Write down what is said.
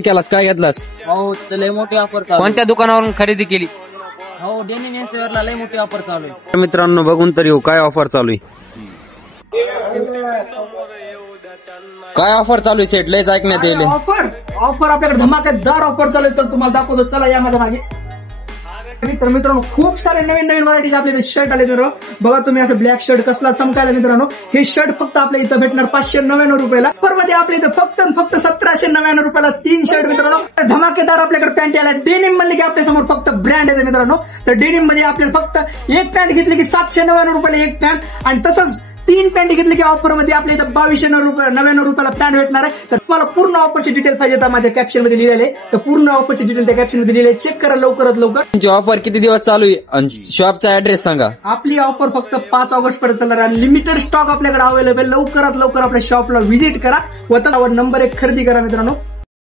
केलास, काय घेतलास? हो लय मोठी ऑफर चालू कोणत्या दुकानावरून खरेदी केली? हो डेनिम मेन्सवेअरला लय मोठी ऑफर चालू आहे. मित्रांनो बघून तरी येऊ काय ऑफर चालू आहे. काय ऑफर चालू आहे सेट? लयच ऐकण्यात येईल. ऑफर आपल्याकडे धमाकेदार ऑफर चालू आहे, तर तुम्हाला दाखवतो. चला या माझ्या मागे. तर मित्रांनो खूप सारे नवीन नवीन व्हरायटीचे आपले शर्ट आले. मित्रांनो बघा तुम्ही, असं ब्लॅक शर्ट कसला चमकायला. मित्रांनो हे शर्ट फक्त आपल्या इथं भेटणार 599 रुपयाला. ऑफर मध्ये आपल्या इथं फक्त 1799 रुपयाला 3 शर्ट. मित्रांनो धमाकेदार आपल्याकडे पॅन्ट आला. डेनिम म्हणले की आपल्या समोर फक्त ब्रँड आहे मित्रांनो. तर डेनिम मध्ये आपल्याला फक्त एक पॅन्ट घेतली की 799 रुपयाला एक पॅन्ट, आणि तसंच 3 पॅन्ट घेतले की ऑफर मध्ये आपल्या इथं 2299 रुपयाला पॅन्ट भेटणार आहे. तर तुम्हाला पूर्ण ऑफरची डिटेल पाहिजे तर माझ्या कॅप्शन मध्ये लिहिलेले, तर पूर्ण ऑफरची डिटेल त्या कॅप्शन मध्ये लिहिलेले, चेक करा लवकरात लवकर. तुमची ऑफर किती दिवस चालू आहे आणि शॉपचा ऍड्रेस सांगा. आपली ऑफर फक्त 5 ऑगस्ट पर्यंत चालणार आहे. लिमिटेड स्टॉक आपल्याकडे अवेलेबल. लवकरात लवकर आपल्या शॉपला व्हिजिट करा व त्यावर नंबर 1 खरेदी करा मित्रांनो.